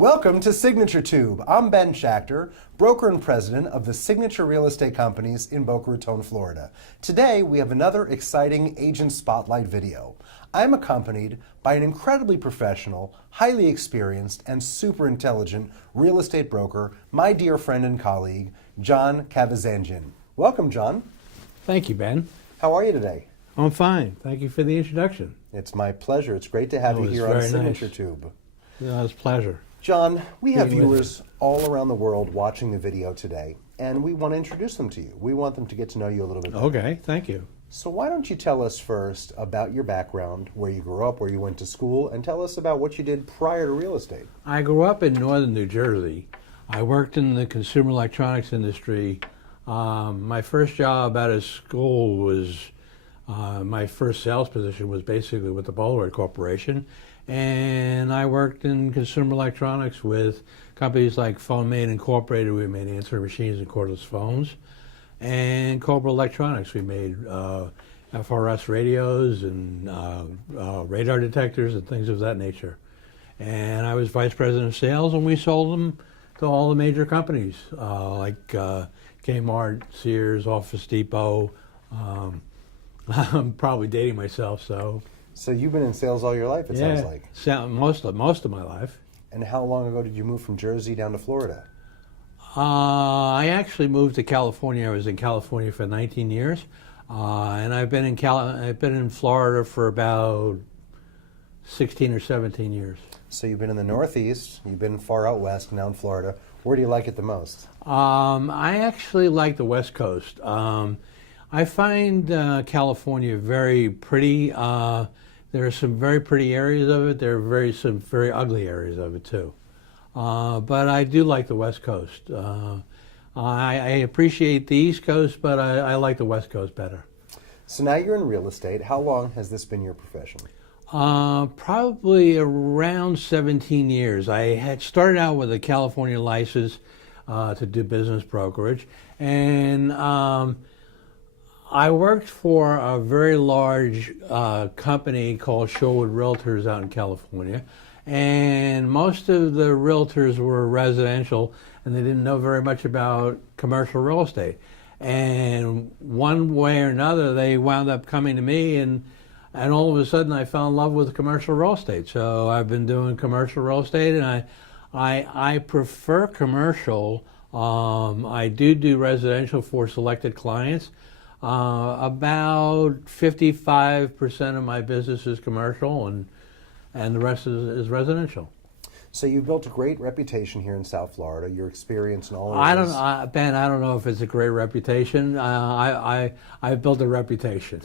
Welcome to Signature Tube. I'm Ben Schachter, broker and president of the Signature Real Estate Companies in Boca Raton, Florida. Today, we have another exciting agent spotlight video. I'm accompanied by an incredibly professional, highly experienced, and super intelligent real estate broker, my dear friend and colleague, John Kavazanjian. Welcome, John. Thank you, Ben. How are you today? I'm fine. Thank you for the introduction. It's my pleasure. It's great to have you here on Signature Tube. Yeah, it's a pleasure. John, we have viewers all around the world watching the video today, and we want to introduce them to you. We want them to get to know you a little bit better. Okay, thank you. So why don't you tell us first about your background, where you grew up, where you went to school, and tell us about what you did prior to real estate. I grew up in northern New Jersey. I worked in the consumer electronics industry. My first job out of school was, my first sales position was basically with the Polaroid Corporation. And I worked in consumer electronics with companies like Phone Mate Incorporated. We made answering machines and cordless phones. And Cobra Electronics, we made FRS radios and radar detectors and things of that nature. And I was vice president of sales, and we sold them to all the major companies like Kmart, Sears, Office Depot. I'm probably dating myself, so. So you've been in sales all your life, it sounds like. Most of my life. And how long ago did you move from Jersey down to Florida? I actually moved to California. I was in California for 19 years, and I've been in Florida for about 16 or 17 years. So you've been in the Northeast, you've been far out west, now in Florida. Where do you like it the most? I actually like the West Coast. I find California very pretty. There are some very pretty areas of it. There are some very ugly areas of it too. But I do like the West Coast. I appreciate the East Coast, but I like the West Coast better. So now you're in real estate. How long has this been your profession? Probably around 17 years. I had started out with a California license to do business brokerage, and I worked for a very large company called Sherwood Realtors out in California, and most of the realtors were residential, and they didn't know very much about commercial real estate. And one way or another, they wound up coming to me, and all of a sudden, I fell in love with commercial real estate. So I've been doing commercial real estate, and I prefer commercial. I do residential for selected clients. About 55% of my business is commercial, and the rest is residential. So you've built a great reputation here in South Florida. Your experience in all areas. Ben, I don't know if it's a great reputation. I've built a reputation.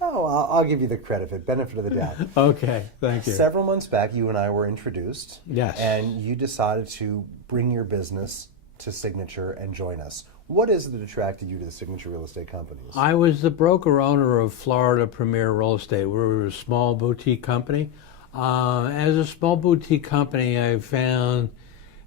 Oh, I'll give you the credit, benefit of the doubt. Okay, thank you. Several months back, you and I were introduced. Yes. And you decided to bring your business to Signature and join us. What is it that attracted you to the Signature Real Estate Companies? I was the broker owner of Florida Premier Real Estate. We were a small boutique company. As a small boutique company, I found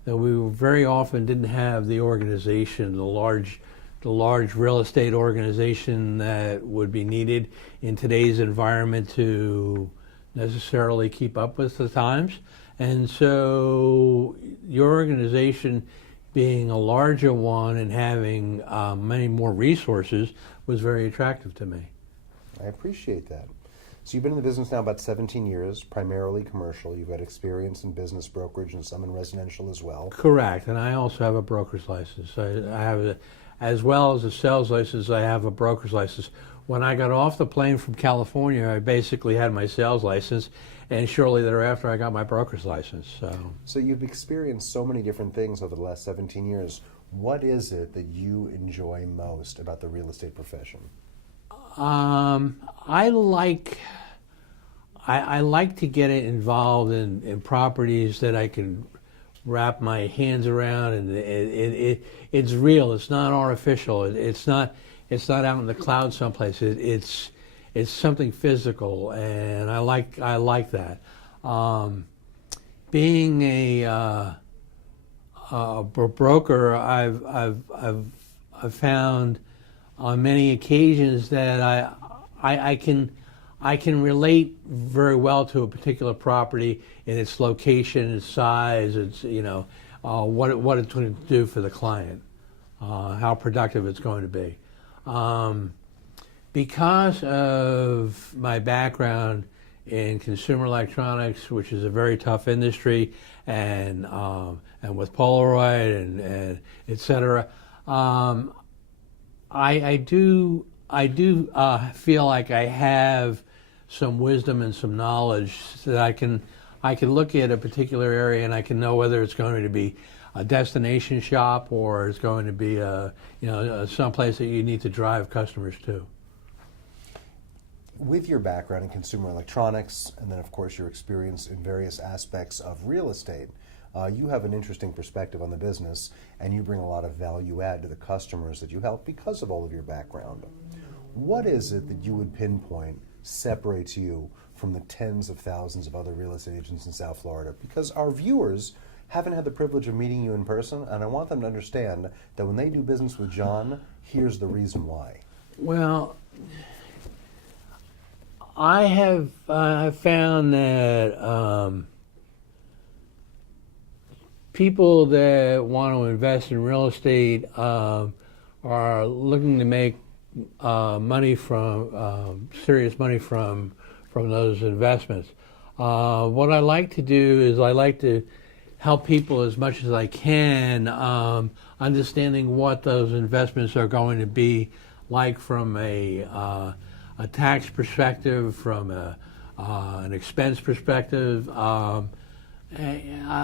that we very often didn't have the organization, the large real estate organization that would be needed in today's environment to necessarily keep up with the times. And so your organization, being a larger one and having many more resources, was very attractive to me. I appreciate that. So you've been in the business now about 17 years, primarily commercial. You've had experience in business brokerage and some in residential as well. Correct, and I also have a broker's license. I have, as well as a sales license, I have a broker's license. When I got off the plane from California, I basically had my sales license, and shortly thereafter I got my broker's license. So you've experienced so many different things over the last 17 years. What is it that you enjoy most about the real estate profession? I like to get involved in properties that I can wrap my hands around, and it's real. It's not artificial. It's not out in the clouds someplace. It's something physical, and I like that. Being a broker, I've found on many occasions that I I can relate very well to a particular property in its location, its size, its what it's going to do for the client, how productive it's going to be. Because of my background in consumer electronics, which is a very tough industry, and with Polaroid and et cetera, I do feel like I have some wisdom and some knowledge so that I can look at a particular area and I can know whether it's going to be a destination shop or it's going to be someplace that you need to drive customers to. With your background in consumer electronics and then of course your experience in various aspects of real estate, you have an interesting perspective on the business and you bring a lot of value add to the customers that you help because of all of your background. What is it that you would pinpoint separates you from the tens of thousands of other real estate agents in South Florida? Because our viewers haven't had the privilege of meeting you in person, and I want them to understand that when they do business with John, here's the reason why. Well, I have found that people that want to invest in real estate are looking to make money from serious money from those investments. What I like to do is I like to help people as much as I can, understanding what those investments are going to be like from a tax perspective, from an expense perspective. A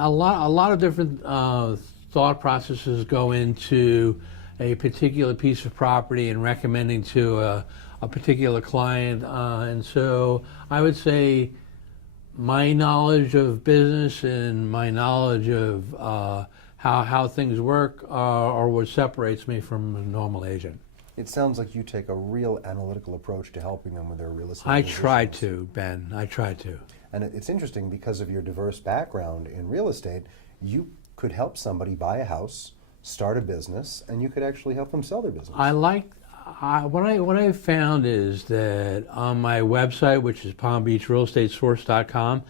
lot of different thought processes go into a particular piece of property and recommending to a particular client. And so I would say my knowledge of business and my knowledge of how things work are what separates me from a normal agent. It sounds like you take a real analytical approach to helping them with their real estate I acquisitions. try to, Ben. I try to. And it's interesting because of your diverse background in real estate, you could help somebody buy a house, start a business, and you could actually help them sell their business. What I found is that on my website, which is palmbeachrealestatesource.com,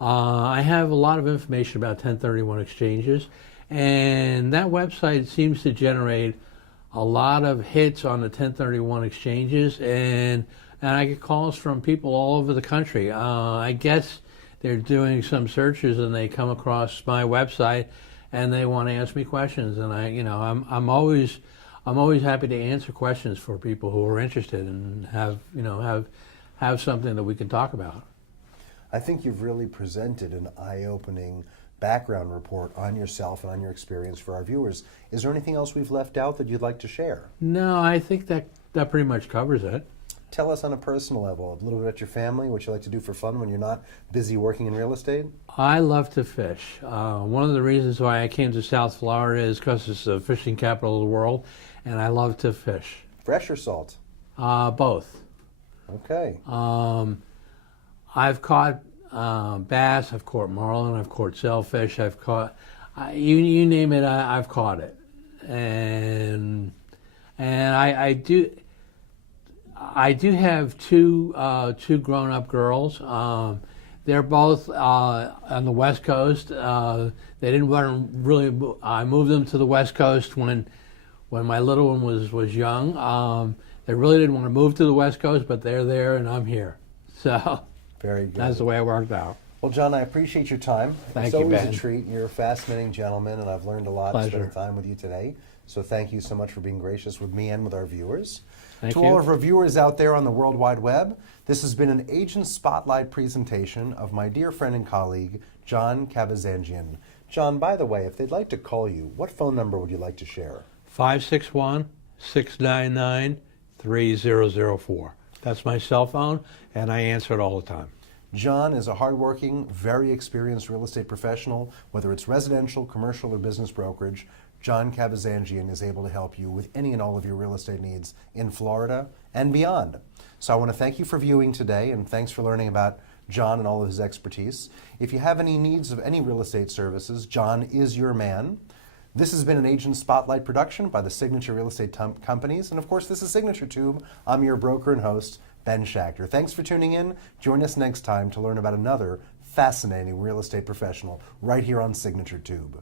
I have a lot of information about 1031 exchanges, and that website seems to generate a lot of hits on the 1031 exchanges, and I get calls from people all over the country. I guess they're doing some searches and they come across my website and they want to ask me questions, and I'm always happy to answer questions for people who are interested and have something that we can talk about. I think you've really presented an eye-opening background report on yourself and on your experience for our viewers. Is there anything else we've left out that you'd like to share? No, I think that pretty much covers it. Tell us on a personal level a little bit about your family, what you like to do for fun when you're not busy working in real estate. I love to fish. One of the reasons why I came to South Florida is because it's the fishing capital of the world, and I love to fish. Fresh or salt? Both. Okay. I've caught bass, I've caught marlin, I've caught sailfish, I've caught, you name it, I've caught it. And I do have two grown-up girls. They're both on the West Coast. They didn't want to really. I moved them to the West Coast when my little one was young. They really didn't want to move to the West Coast, but they're there and I'm here. So very good. That's the way it worked out. Well, John, I appreciate your time. Thank it's you, always Ben. a treat. You're a fascinating gentleman, and I've learned a lot spending time with you today. So thank you so much for being gracious with me and with our viewers. Thank to you. all of our viewers out there on the World Wide Web, this has been an Agent Spotlight presentation of my dear friend and colleague, John Kavazanjian. John, by the way, if they'd like to call you, what phone number would you like to share? 561-699-3004. That's my cell phone, and I answer it all the time. John is a hardworking, very experienced real estate professional. Whether it's residential, commercial, or business brokerage, John Kavazanjian is able to help you with any and all of your real estate needs in Florida and beyond. So I want to thank you for viewing today, and thanks for learning about John and all of his expertise. If you have any needs of any real estate services, John is your man. This has been an Agent Spotlight production by the Signature Real Estate Companies, and of course this is Signature Tube. I'm your broker and host, Ben Schachter. Thanks for tuning in. Join us next time to learn about another fascinating real estate professional right here on Signature Tube.